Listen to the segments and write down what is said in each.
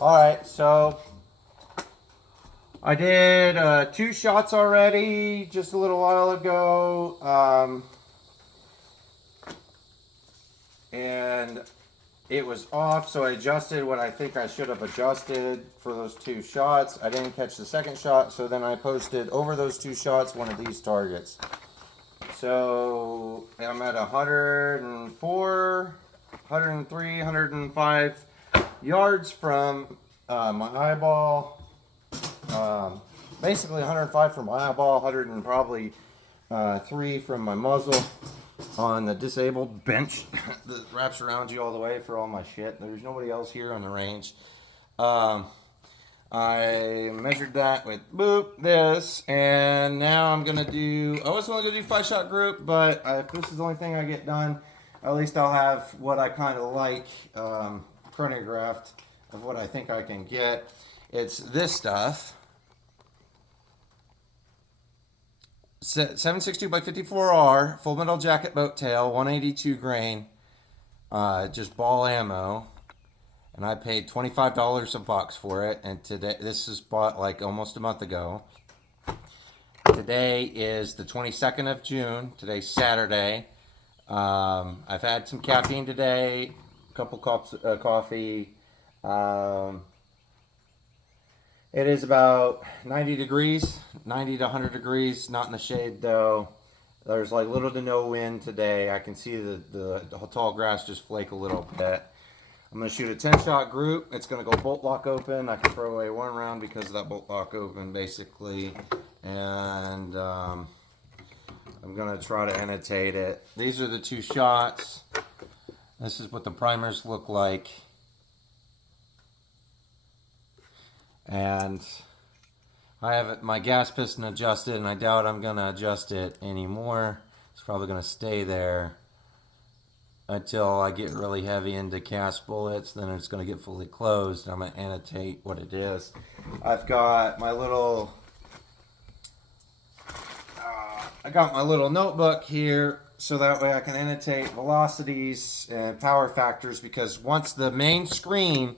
Alright, so I did 2 shots already just a little while ago. And it was off, so I adjusted what I think I should have adjusted for those 2 shots. I didn't catch the second shot, so then I posted over those 2 shots one of these targets. So I'm at 104, 103, 105 yards from my eyeball. Basically 105 from my eyeball, 100 and probably 3 from my muzzle on the disabled bench that wraps around you all the way for all my shit. There's nobody else here on the range. I measured that with this, and now I'm gonna do. I was only gonna do 5-shot group, but if this is the only thing I get done, at least I'll have what I kind of like chronographed of what I think I can get. It's this stuff. 7.62 by 54R, full metal jacket boat tail, 182 grain, just ball ammo, and I paid $25 a box for it. And today, this is bought like almost a month ago. Today is the 22nd of June. Today's Saturday. I've had some caffeine today, a couple cups of coffee. It is about 90 degrees, 90 to 100 degrees, not in the shade though. There's like little to no wind today. I can see the tall grass just flake a little bit. I'm going to shoot a 10-shot group. It's going to go bolt lock open. I can throw away 1 round because of that bolt lock open basically. And I'm going to try to annotate it. These are the 2 shots. This is what the primers look like. And I have my gas piston adjusted, and I doubt I'm going to adjust it anymore. It's probably going to stay there until I get really heavy into cast bullets. Then it's going to get fully closed, and I'm going to annotate what it is. I've got my little notebook here, so that way I can annotate velocities and power factors, because once the main screen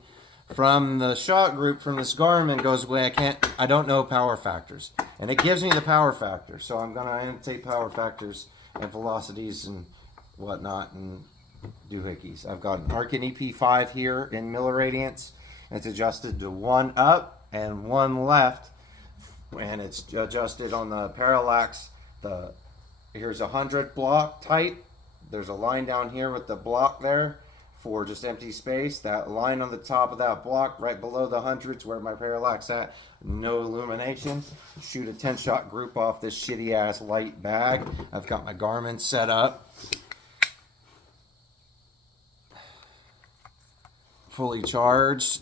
from the shot group from this Garmin goes away, I don't know power factors. And it gives me the power factors. So I'm going to annotate power factors and velocities and whatnot and doohickeys. I've got an Arkin EP5 here in milliradians. It's adjusted to 1 up and 1 left. And it's adjusted on the parallax. Here's 100 block tight. There's a line down here with the block there for just empty space. That line on the top of that block right below the 100's where my parallax at. No illumination. Shoot a 10-shot group off this shitty ass light bag. I've got my Garmin set up, fully charged,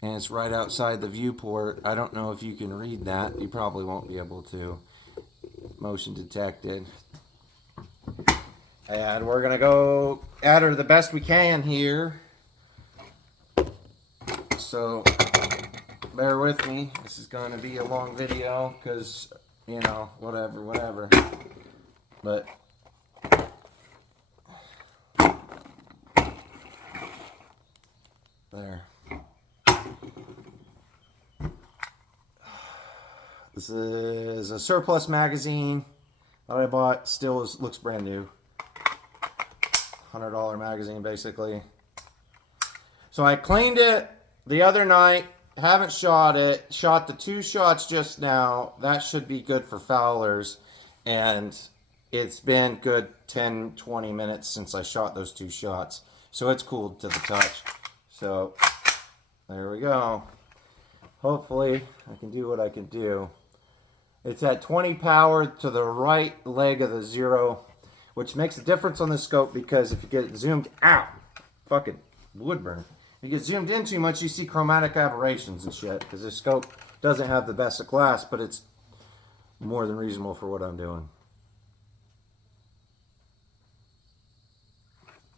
and it's right outside the viewport. I don't know if you can read that. You probably won't be able to. Motion detected. And we're going to go at her the best we can here. So, bear with me. This is going to be a long video because, you know, whatever. But, there. This is a surplus magazine that I bought. Still looks brand new. $100 magazine basically. So I cleaned it the other night. Haven't shot it. Shot the 2 shots just now. That should be good for Fowlers. And it's been good 10-20 minutes since I shot those 2 shots. So it's cooled to the touch. So there we go. Hopefully I can do what I can do. It's at 20 power to the right leg of the 0, which makes a difference on the scope, because if you get zoomed out, fucking wood burn. If you get zoomed in too much, you see chromatic aberrations and shit, because this scope doesn't have the best of class, but it's more than reasonable for what I'm doing.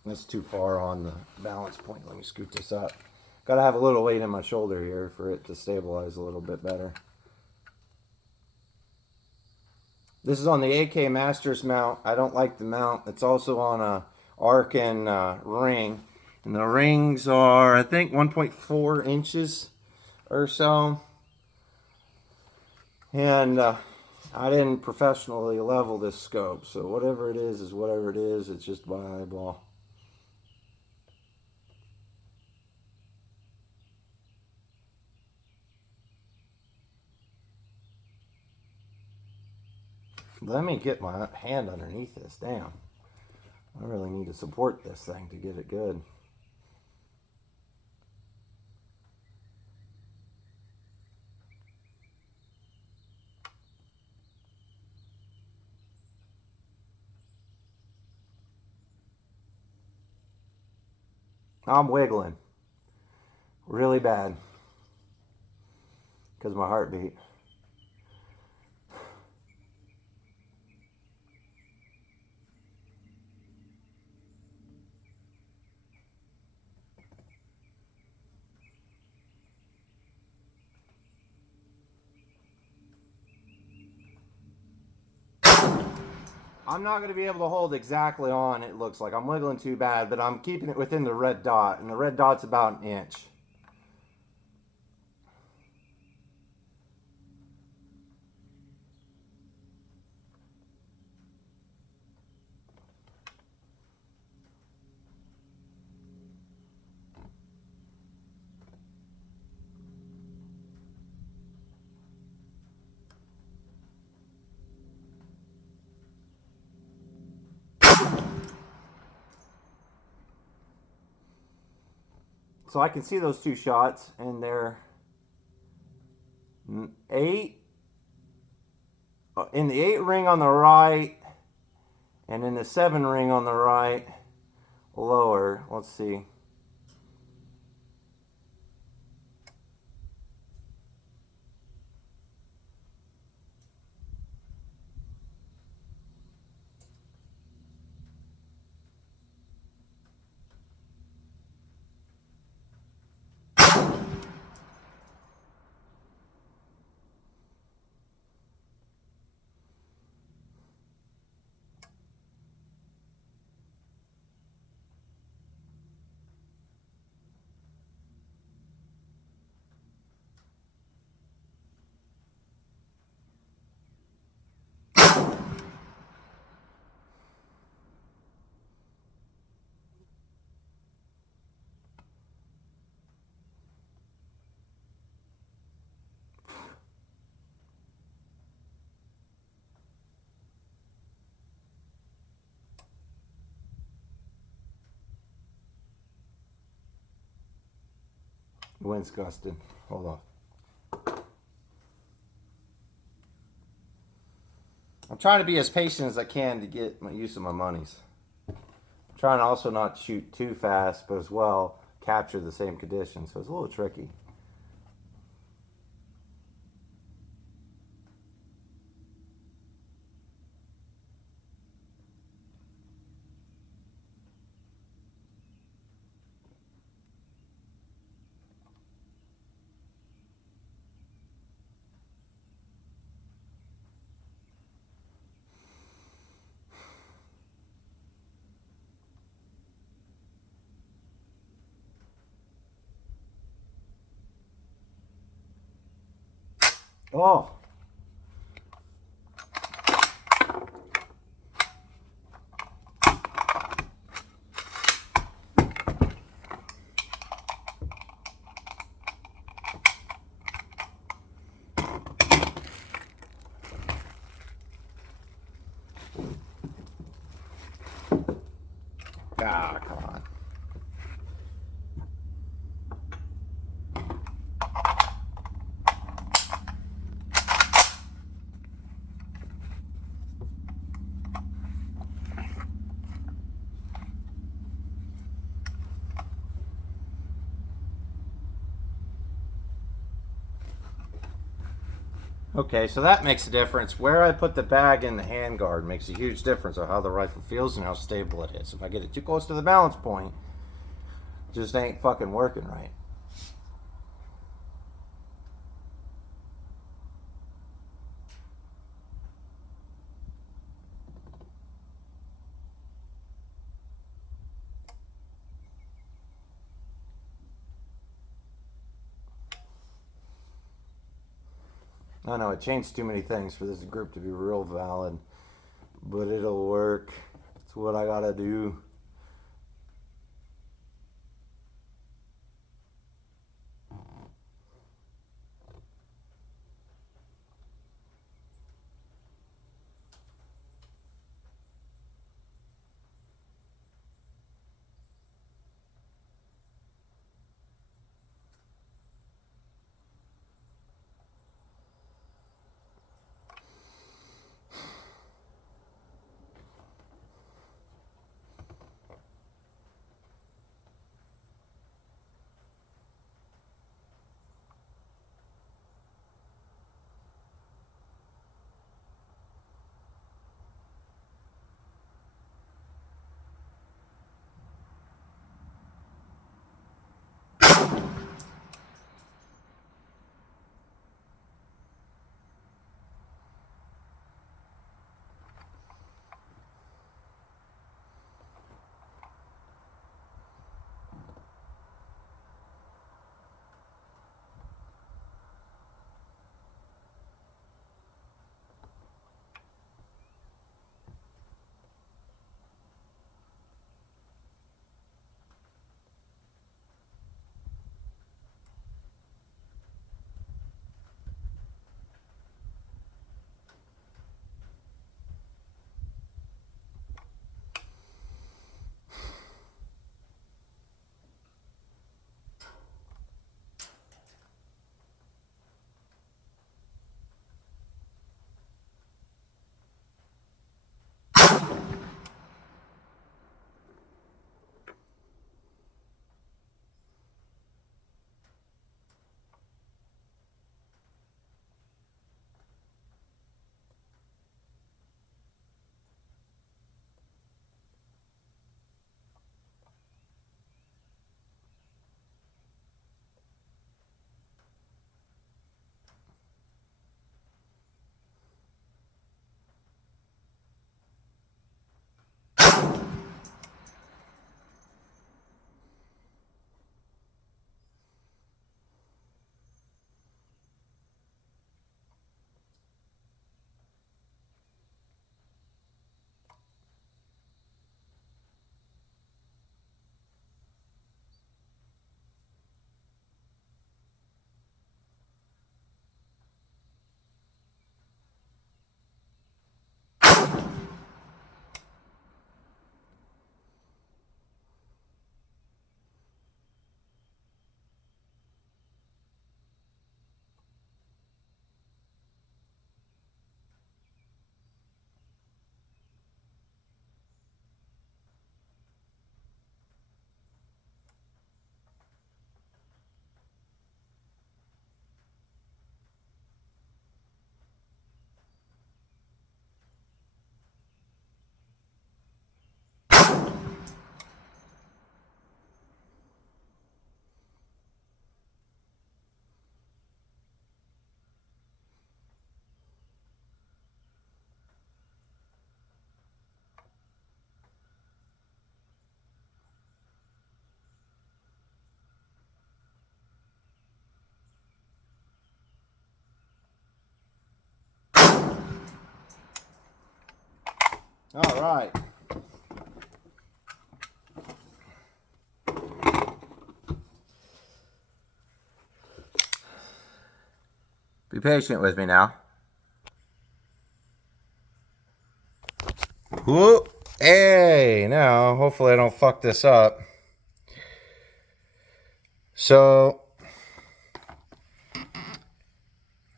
That's too far on the balance point. Let me scoot this up. Gotta have a little weight in my shoulder here for it to stabilize a little bit better. This is on the AK Masters mount. I don't like the mount. It's also on a Arkin ring. And the rings are, I think, 1.4 inches or so. And I didn't professionally level this scope, so whatever it is whatever it is. It's just by eyeball. Let me get my hand underneath this. Damn. I really need to support this thing to get it good. I'm wiggling really bad because of my heartbeat. I'm not going to be able to hold exactly on, it looks like. I'm wiggling too bad, but I'm keeping it within the red dot, and the red dot's about an inch. So I can see those two shots, and they're 8 in the 8 ring on the right, and in the 7 ring on the right lower. Let's see. The wind's gusting. Hold on. I'm trying to be as patient as I can to get my use of my monies. I'm trying to also not shoot too fast, but as well capture the same conditions. So it's a little tricky. Oh. Ah, come on. Okay, so that makes a difference. Where I put the bag in the handguard makes a huge difference on how the rifle feels and how stable it is. If I get it too close to the balance point, it just ain't fucking working right. I know it changed too many things for this group to be real valid, but it'll work. It's what I gotta do. All right. Be patient with me now. Whoop. Hey, now hopefully I don't fuck this up. So,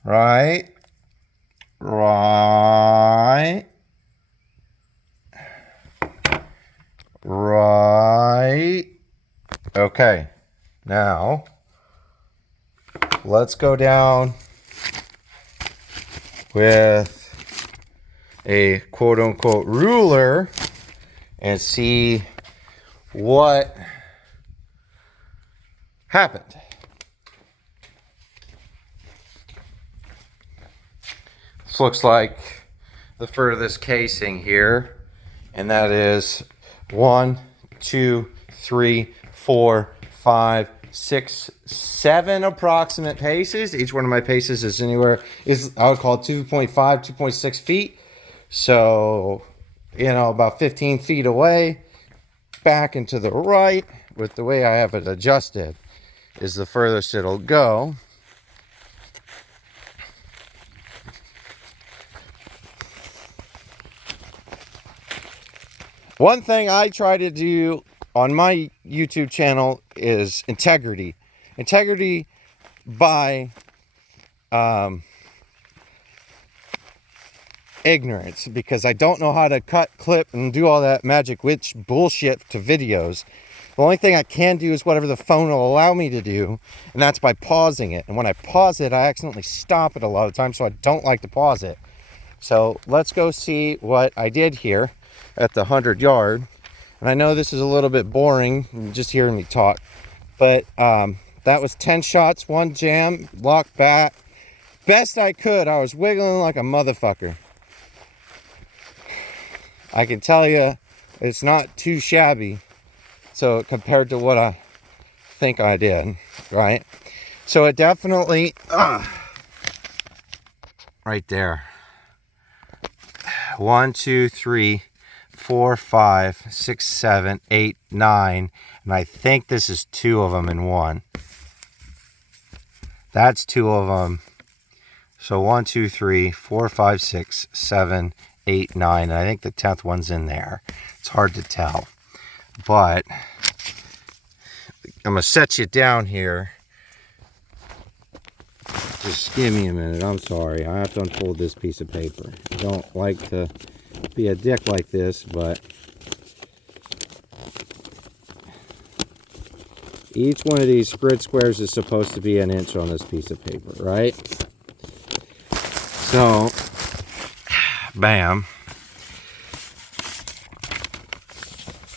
right. Okay. Now, let's go down with a quote unquote ruler and see what happened. This looks like the furthest casing here, and that is 1, 2, 3, 4, 5, 6, 7 approximate paces. Each one of my paces is anywhere, I would call it 2.5, 2.6 feet. So, you know, about 15 feet away, back and to the right, with the way I have it adjusted, is the furthest it'll go. One thing I try to do on my YouTube channel is integrity. Integrity by ignorance, because I don't know how to cut, clip, and do all that magic witch bullshit to videos. The only thing I can do is whatever the phone will allow me to do, and that's by pausing it. And when I pause it, I accidentally stop it a lot of times, so I don't like to pause it. So let's go see what I did here at the 100-yard. And I know this is a little bit boring, just hearing me talk, but that was 10 shots, 1 jam, lock back. Best I could. I was wiggling like a motherfucker. I can tell you it's not too shabby, so compared to what I think I did, right? So it definitely, right there. 1, 2, 3, 4, 5, 6, 7, 8, 9, and I think this is 2 of them in one. That's 2 of them. So 1, 2, 3, 4, 5, 6, 7, 8, 9, and I think the 10th one's in there. It's hard to tell, but I'm gonna set you down here. Just give me a minute. I'm sorry. I have to unfold this piece of paper. I don't like to be a dick like this, but each one of these grid squares is supposed to be an inch on this piece of paper, right? So, bam.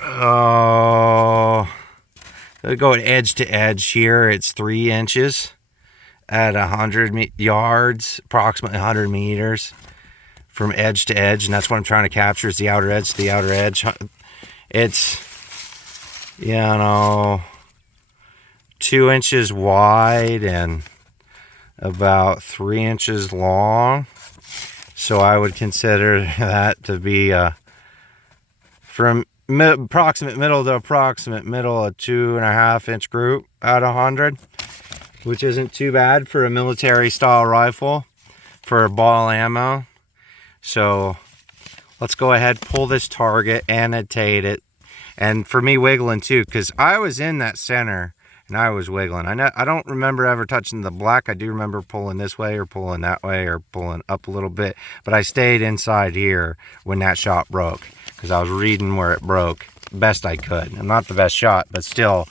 Oh, go edge to edge here. It's 3 inches at 100 yards, approximately 100 meters from edge to edge, and that's what I'm trying to capture, is the outer edge to the outer edge. It's, you know, 2 inches wide and about 3 inches long. So I would consider that to be from approximate middle to approximate middle, a 2.5 inch group out of 100, which isn't too bad for a military style rifle for ball ammo. So let's go ahead, pull this target, annotate it, and for me wiggling too, because I was in that center and I was wiggling. I don't remember ever touching the black. I do remember pulling this way or pulling that way or pulling up a little bit, but I stayed inside here when that shot broke, because I was reading where it broke best I could. I'm not the best shot, but still,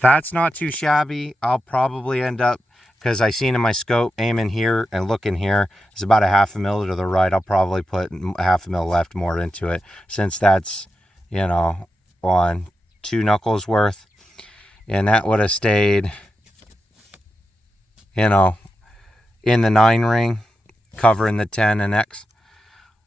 that's not too shabby. I'll probably end up, because I seen in my scope, aiming here and looking here, it's about 1/2 mil to the right. I'll probably put 1/2 mil left more into it, since that's, you know, on 2 knuckles worth. And that would have stayed, you know, in the 9 ring, covering the 10 and X.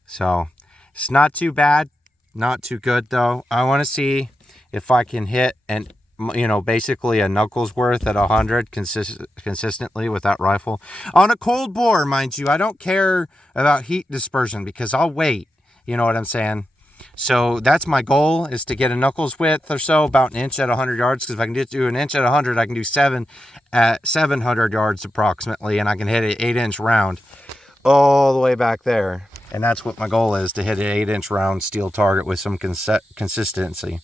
So it's not too bad, not too good though. I want to see if I can hit and, you know, basically a knuckles worth at 100 consistently with that rifle on a cold bore, mind you. I don't care about heat dispersion, because I'll wait, you know what I'm saying? So that's my goal, is to get a knuckles width or so, about 1 inch at 100 yards, because if I can do 1 inch at 100, I can do 7 at 700 yards approximately, and I can hit an 8-inch round all the way back there. And that's what my goal is, to hit an 8-inch round steel target with some consistency.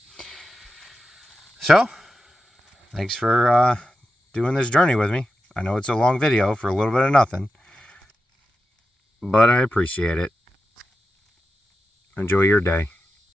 So thanks for doing this journey with me. I know it's a long video for a little bit of nothing, but I appreciate it. Enjoy your day.